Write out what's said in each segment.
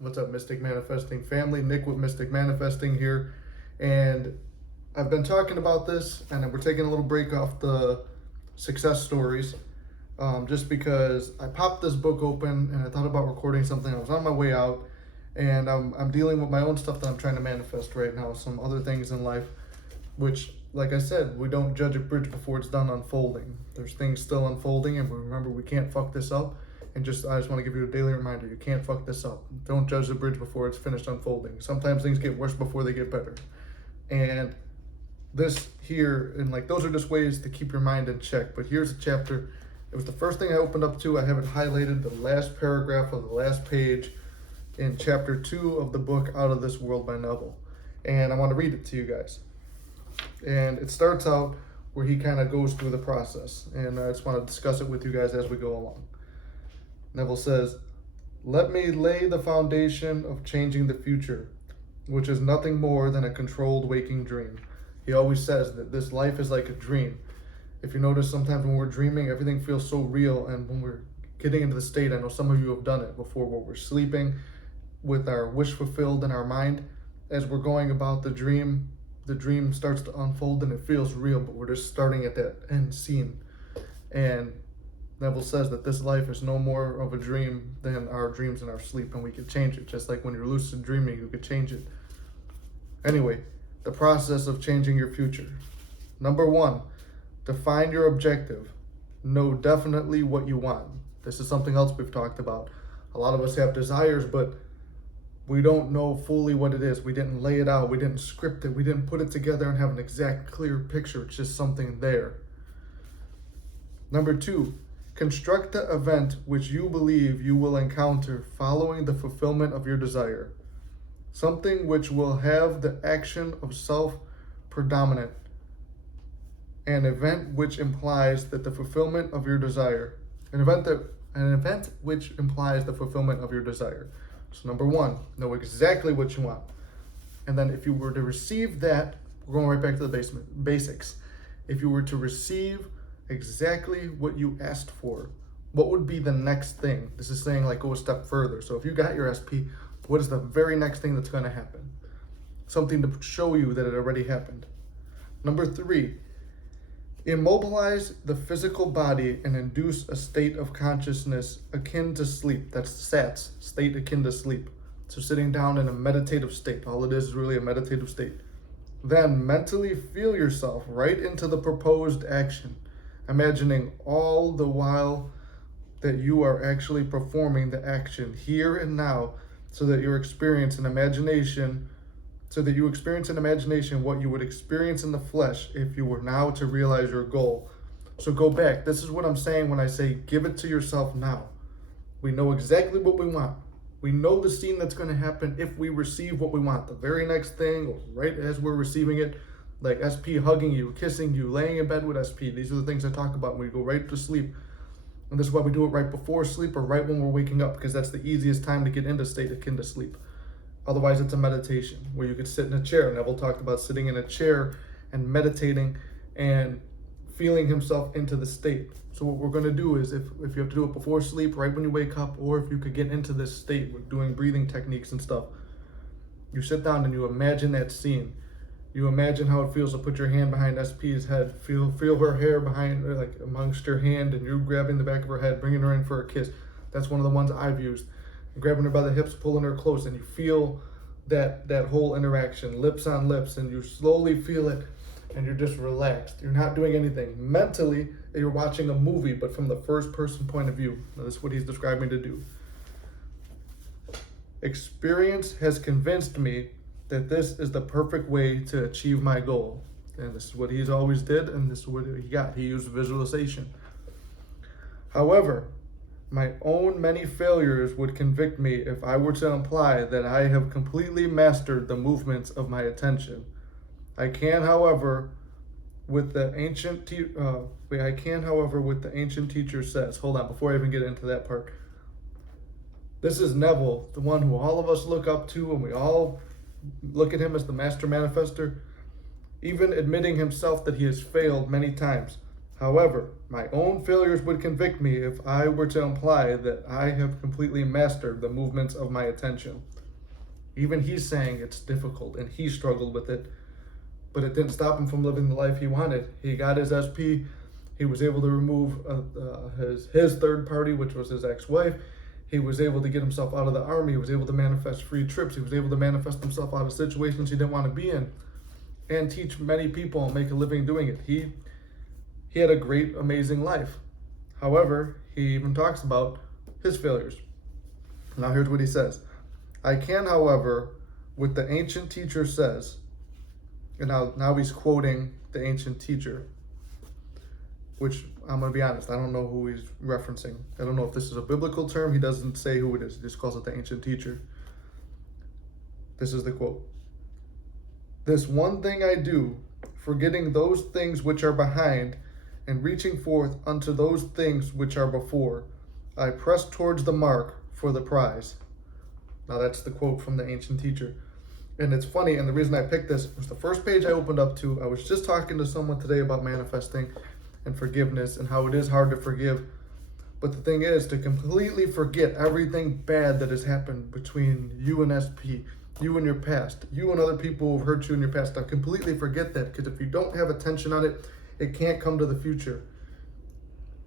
What's up, Mystic Manifesting family? Nick with Mystic Manifesting here. And I've been talking about this, and we're taking a little break off the success stories just because I popped this book open and I thought about recording something. I was on my way out, and I'm dealing with my own stuff that I'm trying to manifest right now, some other things in life, which, like I said, we don't judge a bridge before it's done unfolding. There's things still unfolding, and remember, we can't fuck this up. And I just want to give you a daily reminder, you can't fuck this up. Don't judge the bridge before it's finished unfolding. Sometimes things get worse before they get better. And this here, and like, those are just ways to keep your mind in check. But here's a chapter. It was the first thing I opened up to. I have it highlighted, the last paragraph of the last page in chapter 2 of the book Out of This World by Neville. And I want to read it to you guys. And it starts out where he kind of goes through the process. And I just want to discuss it with you guys as we go along. Neville says, "Let me lay the foundation of changing the future, which is nothing more than a controlled waking dream." He always says that this life is like a dream. If you notice, sometimes when we're dreaming, everything feels so real. And when we're getting into the state, I know some of you have done it before, where we're sleeping with our wish fulfilled in our mind. As we're going about the dream starts to unfold and it feels real, but we're just starting at that end scene. And Neville says that this life is no more of a dream than our dreams in our sleep, and we can change it. Just like when you're lucid dreaming, you could change it. Anyway, the process of changing your future. Number 1, define your objective. Know definitely what you want. This is something else we've talked about. A lot of us have desires, but we don't know fully what it is. We didn't lay it out. We didn't script it. We didn't put it together and have an exact, clear picture. It's just something there. Number 2, construct the event which you believe you will encounter following the fulfillment of your desire. Something which will have the action of self predominant. An event which implies that the fulfillment of your desire. An event which implies the fulfillment of your desire. So number 1, know exactly what you want. And then if you were to receive that, we're going right back to the basics. If you were to receive exactly what you asked for, what would be the next thing? This is saying, like, go a step further. So if you got your SP, what is the very next thing that's going to happen? Something to show you that it already happened. Number 3, immobilize the physical body and induce a state of consciousness akin to sleep. That's SATS, state akin to sleep. So sitting down in a meditative state. All it is really a meditative state. Then mentally feel yourself right into the proposed action, imagining all the while that you are actually performing the action here and now, so that you experience in imagination what you would experience in the flesh if you were now to realize your goal. So go back. This is what I'm saying when I say give it to yourself now. We know exactly what we want. We know the scene that's going to happen if we receive what we want. The very next thing, right as we're receiving it, like SP hugging you, kissing you, laying in bed with SP. These are the things I talk about when we go right to sleep. And this is why we do it right before sleep or right when we're waking up, because that's the easiest time to get into state akin to sleep. Otherwise, it's a meditation where you could sit in a chair. Neville talked about sitting in a chair and meditating and feeling himself into the state. So what we're going to do is, if you have to do it before sleep, right when you wake up, or if you could get into this state with doing breathing techniques and stuff, you sit down and you imagine that scene. You imagine how it feels to put your hand behind SP's head, feel her hair behind, like amongst your hand, and you're grabbing the back of her head, bringing her in for a kiss. That's one of the ones I've used. And grabbing her by the hips, pulling her close, and you feel that whole interaction, lips on lips, and you slowly feel it, and you're just relaxed. You're not doing anything. Mentally, you're watching a movie, but from the first person point of view. Now, this is what he's describing to do. Experience has convinced me that this is the perfect way to achieve my goal. And this is what he's always did, and this is what he got. He used visualization. However, my own many failures would convict me if I were to imply that I have completely mastered the movements of my attention. I can, however, with the ancient teacher says. Hold on, before I even get into that part. This is Neville, the one who all of us look up to, and we all look at him as the master manifester, even admitting himself that he has failed many times. However, my own failures would convict me if I were to imply that I have completely mastered the movements of my attention. Even he's saying it's difficult and he struggled with it, but it didn't stop him from living the life he wanted. He got his SP. He was able to remove his third party, which was his ex-wife. He was able to get himself out of the army. He was able to manifest free trips. He was able to manifest himself out of situations he didn't want to be in and teach many people and make a living doing it. He had a great, amazing life. However, he even talks about his failures. Now here's what he says. I can, however, what the ancient teacher says, and now he's quoting the ancient teacher, which I'm going to be honest, I don't know who he's referencing. I don't know if this is a biblical term. He doesn't say who it is. He just calls it the ancient teacher. This is the quote. This one thing I do, forgetting those things which are behind and reaching forth unto those things which are before, I press towards the mark for the prize. Now that's the quote from the ancient teacher. And it's funny, and the reason I picked this was the first page I opened up to. I was just talking to someone today about manifesting and forgiveness and how it is hard to forgive. But the thing is to completely forget everything bad that has happened between you and SP, you and your past, you and other people who've hurt you in your past. Now completely forget that, because if you don't have attention on it, it can't come to the future.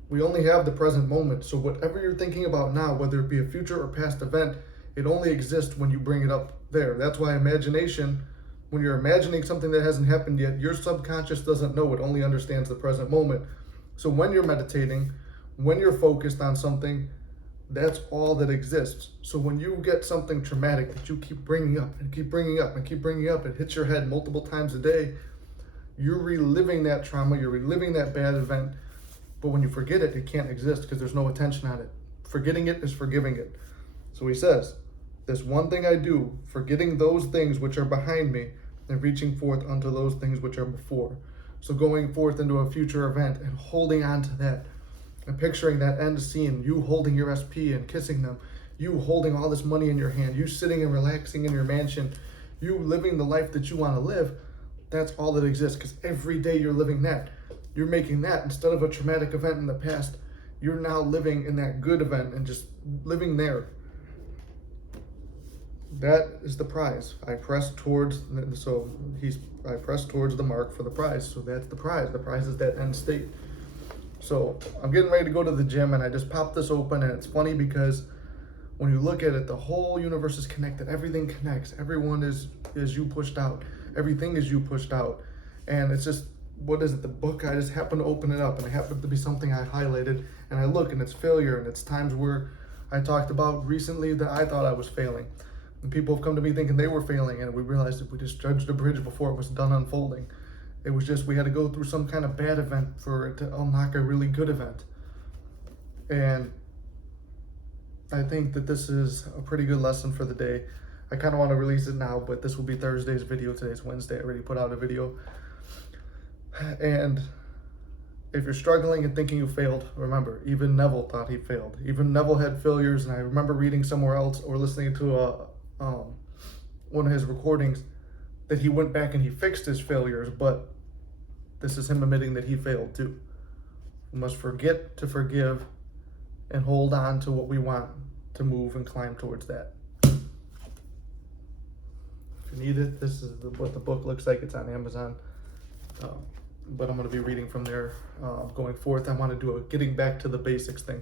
We only have the present moment. So whatever you're thinking about now, whether it be a future or past event, it only exists when you bring it up there. That's why imagination, when you're imagining something that hasn't happened yet, your subconscious doesn't know. It only understands the present moment. So when you're meditating, when you're focused on something, that's all that exists. So when you get something traumatic that you keep bringing up and keep bringing up and keep bringing up, it hits your head multiple times a day, you're reliving that trauma, you're reliving that bad event. But when you forget it, it can't exist because there's no attention on it. Forgetting it is forgiving it. So he says, this one thing I do, forgetting those things which are behind me and reaching forth unto those things which are before. So going forth into a future event and holding on to that and picturing that end scene, you holding your SP and kissing them, you holding all this money in your hand, you sitting and relaxing in your mansion, you living the life that you want to live, that's all that exists, because every day you're living that. You're making that, instead of a traumatic event in the past, you're now living in that good event and just living there. That is the prize. I press towards the mark for the prize. So that's the prize. The prize is that end state. So I'm getting ready to go to the gym, and I just popped this open, and it's funny because when you look at it, the whole universe is connected. Everything connects. Everyone is you pushed out. Everything is you pushed out. And it's just, what is it? The book, I just happened to open it up, and it happened to be something I highlighted, and I look, and it's failure, and it's times where I talked about recently that I thought I was failing. And people have come to me thinking they were failing, and we realized that we just judged the bridge before it was done unfolding. It was just, we had to go through some kind of bad event for it to unlock a really good event. And I think that this is a pretty good lesson for the day. I kind of want to release it now, but this will be Thursday's video. Today's Wednesday. I already put out a video. And if you're struggling and thinking you failed, remember, even Neville thought he failed. Even Neville had failures, and I remember reading somewhere else or listening to one of his recordings that he went back and he fixed his failures, but this is him admitting that he failed too. We must forget to forgive and hold on to what we want to move and climb towards that. If you need it, this is what the book looks like. It's on Amazon. But I'm going to be reading from there going forth. I want to do a getting back to the basics thing,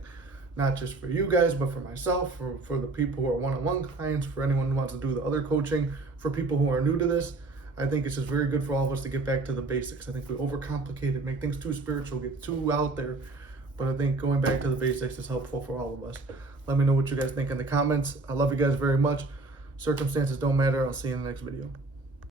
not just for you guys, but for myself, for the people who are one-on-one clients, for anyone who wants to do the other coaching, for people who are new to this. I think it's just very good for all of us to get back to the basics. I think we overcomplicate it, make things too spiritual, get too out there. But I think going back to the basics is helpful for all of us. Let me know what you guys think in the comments. I love you guys very much. Circumstances don't matter. I'll see you in the next video.